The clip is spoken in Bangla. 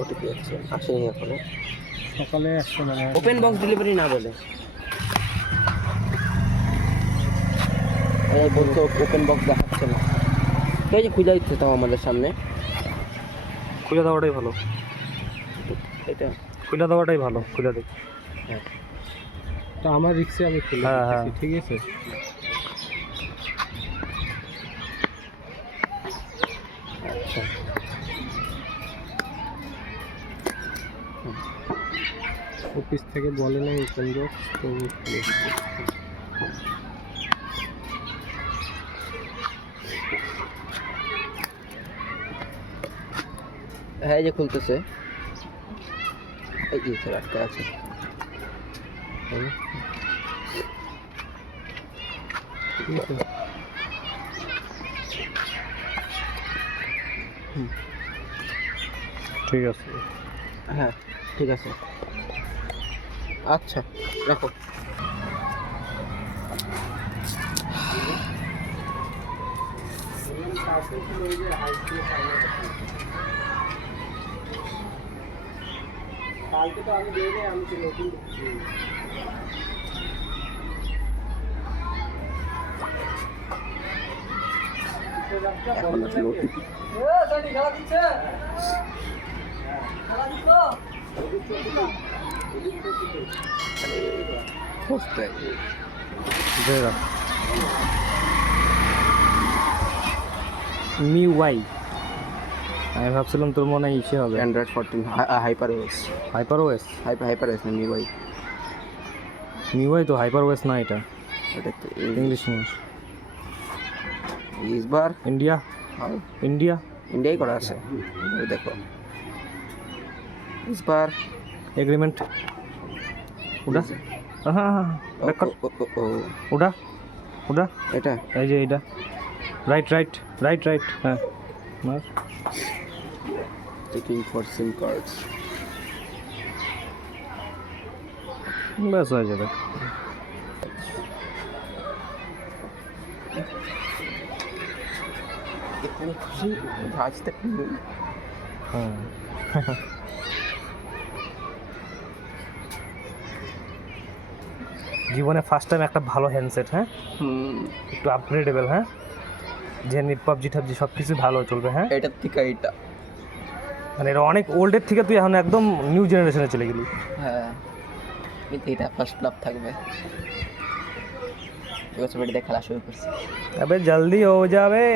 ওটিপি আছে, আসেনি এখনো। সকালে আসছে না। ওপেন বক্স ডেলিভারি না বলে বলতো ওপেন বক্স দেখাচ্ছে না। ঠিক আছে, খুঁজে দিচ্ছে তাও আমাদের সামনে। খুলে দেওয়াটাই ভালো, এটা খুলে দেওয়াটাই ভালো, খুলে দেখ। হ্যাঁ, তো আমার রিক্সে আমি খুলে দিচ্ছি, ঠিক আছে। আচ্ছা, অফিস থেকে বলে নাই ওপেন বক্স, তো খুলে দিচ্ছি। হ্যাঁ, এই যে খুলতেছে। এই যে স্যার আটকা আছে। ঠিক আছে, হ্যাঁ ঠিক আছে, আচ্ছা রাখো। কালকে তো আমি দিয়ে দেয়, আমি তো নতুন এখন আছে ওটিপি। মিউআই, আমি ভাবছিলাম তোর মনে হয় ইসে হবে Android 14 hyper OS. Hyper OS. Hyper OS না, মিউআই। মিউআই তো হাইপার ওএস না, এটা এটা তো इंग्लिश में। इस बार इंडिया, इंडिया इंडिया करा আছে। এই দেখো, इस बार एग्रीमेंट उड़ा। हाँ हाँ, उड़ा उड़ा, এটা এই যে এটা, রাইট রাইট রাইট রাইট, হ্যাঁ মার। Taking for SIM cards. ব্যাস হয়ে যাবে। इतनी खुशी आज तक नहीं हुई। হ্যাঁ জীবনে ফার্স্ট টাইম একটা ভালো হ্যান্ডসেট। হ্যাঁ, একটু আপগ্রেডেবল। হ্যাঁ, যে পাবজি টাবজি সব কিছু ভালো চলবে। হ্যাঁ, এটার থেকে এটা মানে এটা অনেক ওল্ডের থেকে তুই এখন একদম নিউ জেনারেশনে চলে গেলি। হ্যাঁ, কিন্তু এটা ফার্স্ট লাভ থাকবে। এবছর বাড়িতে খেলা শুরু করছি। अबे जल्दी हो जावे।